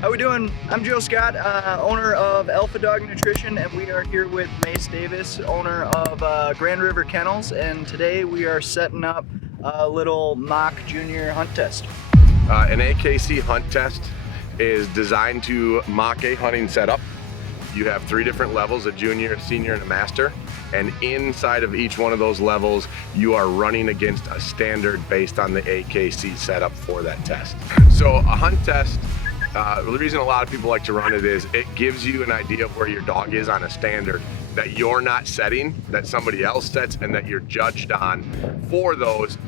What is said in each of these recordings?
How we doing? I'm Joe Scott, owner of Alpha Dog Nutrition, and we are here with Mace Davis, owner of Grand River Kennels, and today we are setting up a little mock junior hunt test. An AKC hunt test is designed to mock a hunting setup. You have 3 different levels, a junior, a senior, and a master. And inside of each one of those levels, you are running against a standard based on the AKC setup for that test. So a hunt test, the reason a lot of people like to run it is it gives you an idea of where your dog is on a standard that you're not setting, that somebody else sets, and that you're judged on for those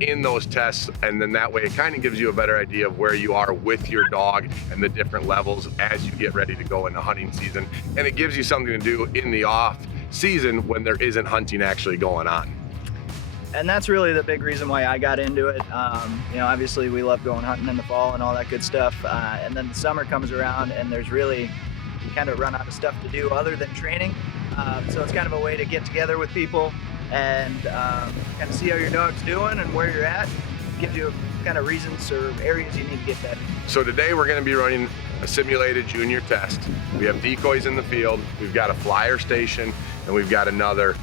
in those tests. And then that way it kind of gives you a better idea of where you are with your dog and the different levels as you get ready to go into hunting season. And it gives you something to do in the off season when there isn't hunting actually going on. And that's really the big reason why I got into it. You know, obviously we love going hunting in the fall and all that good stuff. And then the summer comes around and there's really, you kind of run out of stuff to do other than training. So it's kind of a way to get together with people and kind of see how your dog's doing and where you're at. Gives you kind of reasons or areas you need to get better. So today we're going to be running a simulated junior test. We have decoys in the field, we've got a flyer station, and we've got another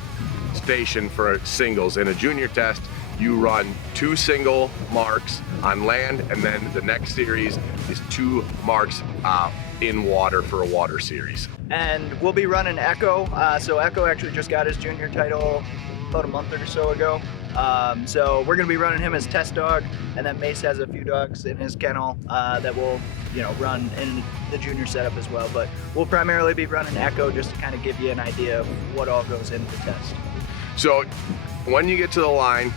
station for singles. In a junior test, you run 2 single marks on land, and then the next series is 2 marks in water for a water series. And we'll be running Echo. So Echo actually just got his junior title about a month or so ago. So we're gonna be running him as test dog, and then Mace has a few dogs in his kennel that will, you know, run in the junior setup as well. But we'll primarily be running Echo just to kind of give you an idea of what all goes into the test. So when you get to the line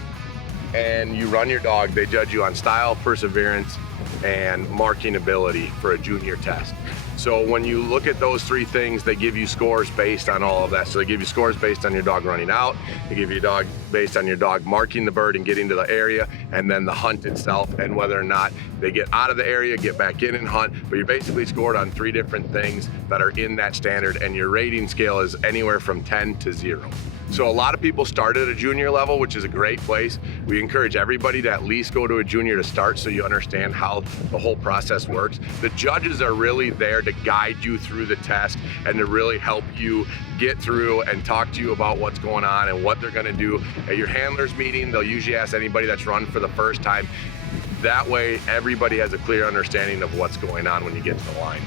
and you run your dog, they judge you on style, perseverance, and marking ability for a junior test. So when you look at those 3 things, they give you scores based on all of that. So they give you scores based on your dog running out, they give you a dog based on your dog marking the bird and getting to the area, and then the hunt itself and whether or not they get out of the area, get back in and hunt. But you're basically scored on 3 different things that are in that standard, and your rating scale is anywhere from 10 to 0. So a lot of people start at a junior level, which is a great place. We encourage everybody to at least go to a junior to start so you understand how the whole process works. The judges are really there to guide you through the test and to really help you get through and talk to you about what's going on and what they're gonna do. At your handlers meeting, they'll usually ask anybody that's run for the first time. That way, everybody has a clear understanding of what's going on when you get to the line.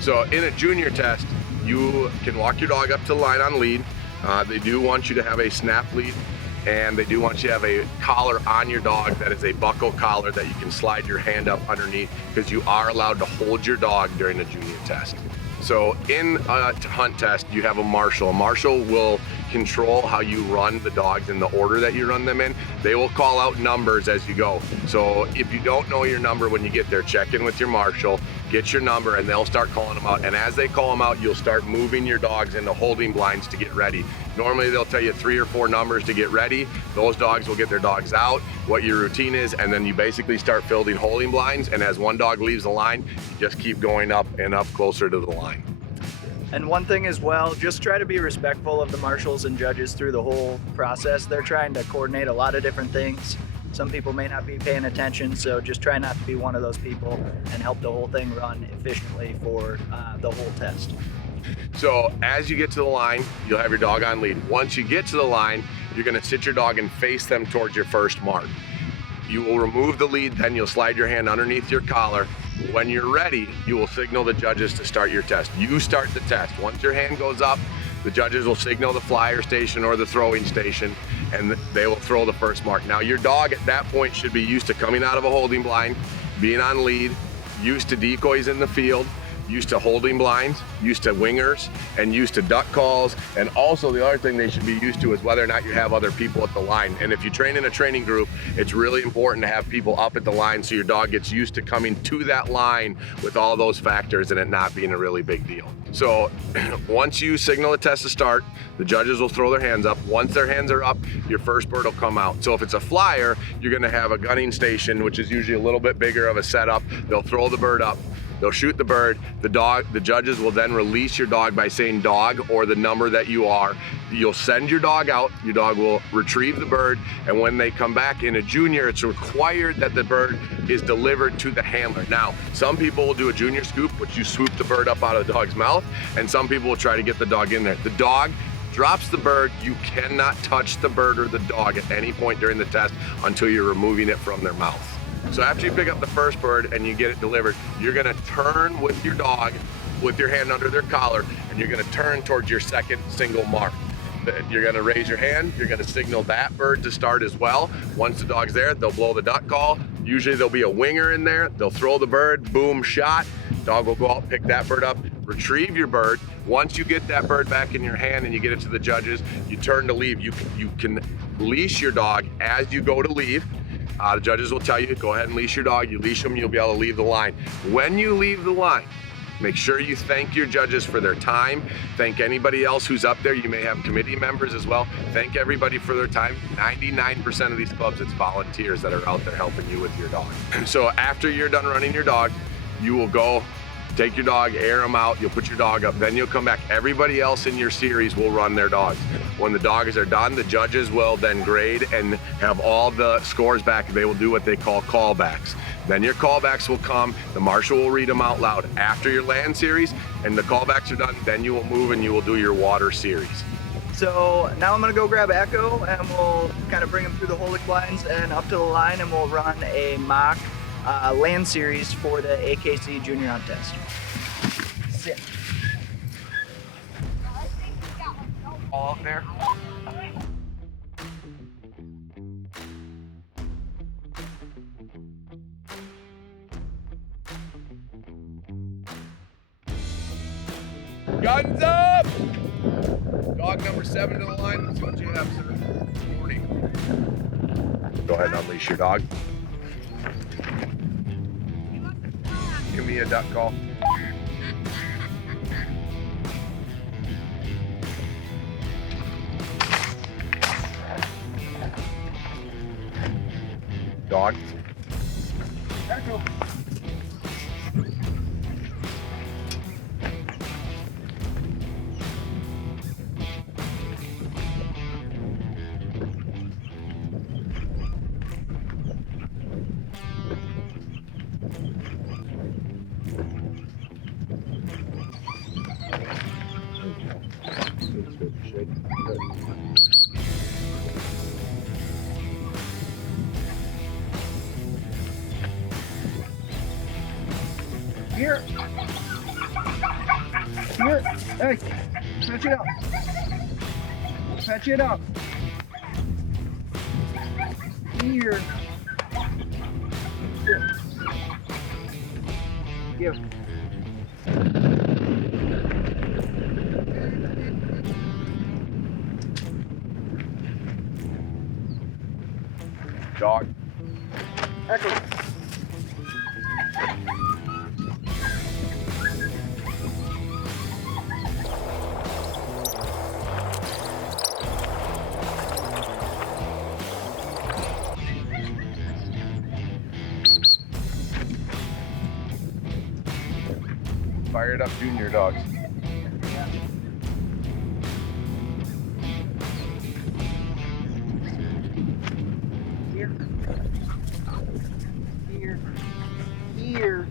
So in a junior test, you can walk your dog up to the line on lead. They do want you to have a snap lead, and they do want you to have a collar on your dog that is a buckle collar that you can slide your hand up underneath, because you are allowed to hold your dog during a junior test. So in a hunt test, you have a marshal. A marshal will control how you run the dogs in the order that you run them in. They will call out numbers as you go. So if you don't know your number when you get there, check in with your marshal, get your number, and they'll start calling them out. And as they call them out, you'll start moving your dogs into holding blinds to get ready. Normally they'll tell you 3 or 4 numbers to get ready. Those dogs will get their dogs out, what your routine is, and then you basically start building holding blinds. And as one dog leaves the line, you just keep going up and up closer to the line. And one thing as well, just try to be respectful of the marshals and judges through the whole process. They're trying to coordinate a lot of different things. Some people may not be paying attention, so just try not to be one of those people and help the whole thing run efficiently for the whole test. So as you get to the line, you'll have your dog on lead. Once you get to the line, you're gonna sit your dog and face them towards your first mark. You will remove the lead, then you'll slide your hand underneath your collar. When you're ready, you will signal the judges to start your test. You start the test. Once your hand goes up, the judges will signal the flyer station or the throwing station, and they will throw the first mark. Now your dog at that point should be used to coming out of a holding blind, being on lead, used to decoys in the field, used to holding blinds, used to wingers, and used to duck calls. And also the other thing they should be used to is whether or not you have other people at the line. And if you train in a training group, it's really important to have people up at the line so your dog gets used to coming to that line with all those factors and it not being a really big deal. So once you signal the test to start, the judges will throw their hands up. Once their hands are up, your first bird will come out. So if it's a flyer, you're gonna have a gunning station, which is usually a little bit bigger of a setup. They'll throw the bird up. They'll shoot the bird. The judges will then release your dog by saying dog or the number that you are. You'll send your dog out. Your dog will retrieve the bird, and when they come back in a junior, it's required that the bird is delivered to the handler. Now, some people will do a junior scoop, which you swoop the bird up out of the dog's mouth, and some people will try to get the dog in there. The dog drops the bird. You cannot touch the bird or the dog at any point during the test until you're removing it from their mouth. So after you pick up the first bird and you get it delivered, you're gonna turn with your dog, with your hand under their collar, and you're gonna turn towards your second single mark. You're gonna raise your hand, you're gonna signal that bird to start as well. Once the dog's there, they'll blow the duck call. Usually there'll be a winger in there. They'll throw the bird, boom, shot. Dog will go out, pick that bird up, retrieve your bird. Once you get that bird back in your hand and you get it to the judges, you turn to leave. You can leash your dog as you go to leave. The judges will tell you, go ahead and leash your dog. You leash them, you'll be able to leave the line. When you leave the line, make sure you thank your judges for their time. Thank anybody else who's up there. You may have committee members as well. Thank everybody for their time. 99% of these clubs, it's volunteers that are out there helping you with your dog. So after you're done running your dog, you will go take your dog, air them out, you'll put your dog up, then you'll come back. Everybody else in your series will run their dogs. When the dogs are done, the judges will then grade and have all the scores back. They will do what they call callbacks. Then your callbacks will come, the marshal will read them out loud. After your land series and the callbacks are done, then you will move and you will do your water series. So now I'm gonna go grab Echo and we'll kind of bring him through the holding blinds and up to the line, and we'll run a mock land series for the AKC Junior Hunt Test. Sit. All up there. Guns up! Dog number 7 to the line. Let's see what you have, sir. 40. Go ahead and unleash your dog. Give me a duck call. Dog. Echo. Here. Here. Hey, fetch it up. Fetch it up. Here. Sit. Give. Dog. Echo. Fired up junior dogs. Here. Here. Here.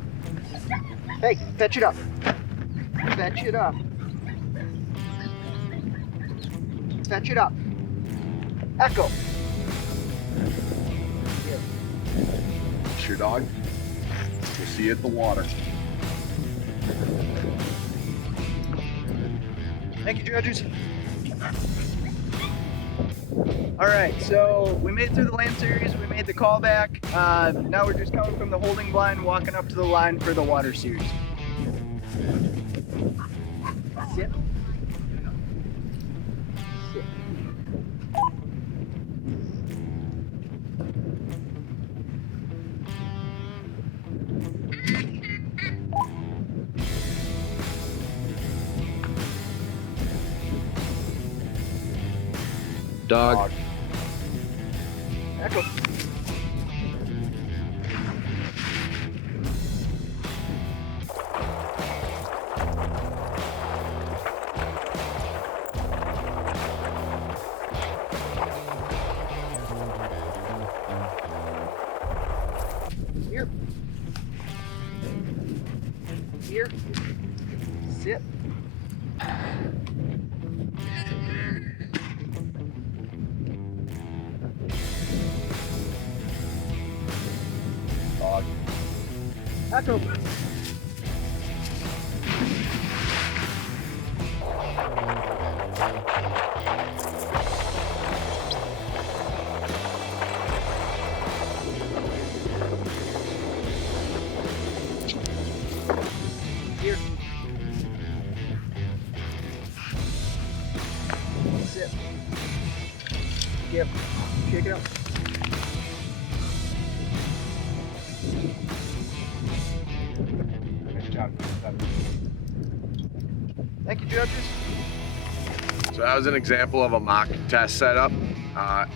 Hey, fetch it up. Fetch it up. Fetch it up. Echo. It's your dog. We'll see you at the water. Thank you, judges. All right, so we made it through the land series. We made the callback. Now we're just coming from the holding blind, walking up to the line for the water series. Sit. Sit. Dog. Echo. Here. Sit. Dog. Echo. Here. Sit. Give. Shake it up. Good job. Thank you, judges. So that was an example of a mock test setup. A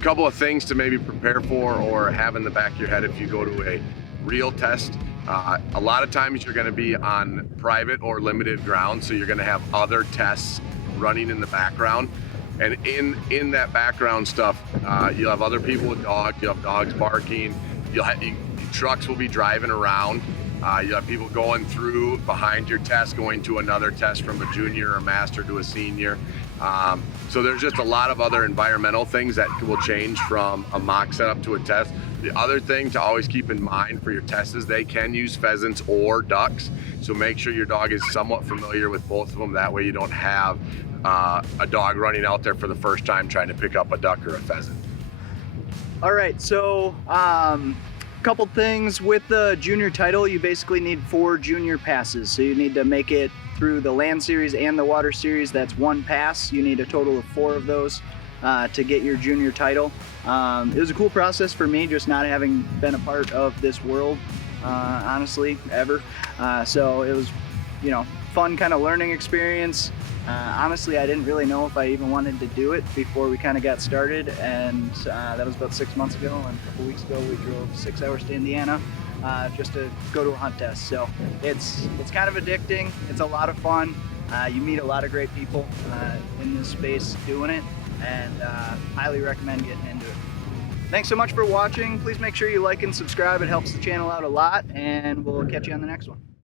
couple of things to maybe prepare for or have in the back of your head if you go to a real test. A lot of times you're going to be on private or limited ground, so you're going to have other tests running in the background. And in that background stuff, you'll have other people with dogs, you'll have dogs barking, trucks will be driving around. You have people going through behind your test, going to another test from a junior or master to a senior. So there's just a lot of other environmental things that will change from a mock setup to a test. The other thing to always keep in mind for your tests is they can use pheasants or ducks. So make sure your dog is somewhat familiar with both of them. That way you don't have a dog running out there for the first time trying to pick up a duck or a pheasant. All right, so couple things with the junior title. You basically need 4 junior passes, so you need to make it through the land series and the water series. That's 1 pass. You need a total of 4 of those to get your junior title. It was a cool process for me, just not having been a part of this world honestly ever, so it was, you know, fun kind of learning experience. Honestly, I didn't really know if I even wanted to do it before we kind of got started, and that was about 6 months ago, and a couple weeks ago we drove 6 hours to Indiana just to go to a hunt test. So it's kind of addicting. It's a lot of fun. You meet a lot of great people in this space doing it, and highly recommend getting into it. Thanks so much for watching. Please make sure you like and subscribe. It helps the channel out a lot, and we'll catch you on the next one.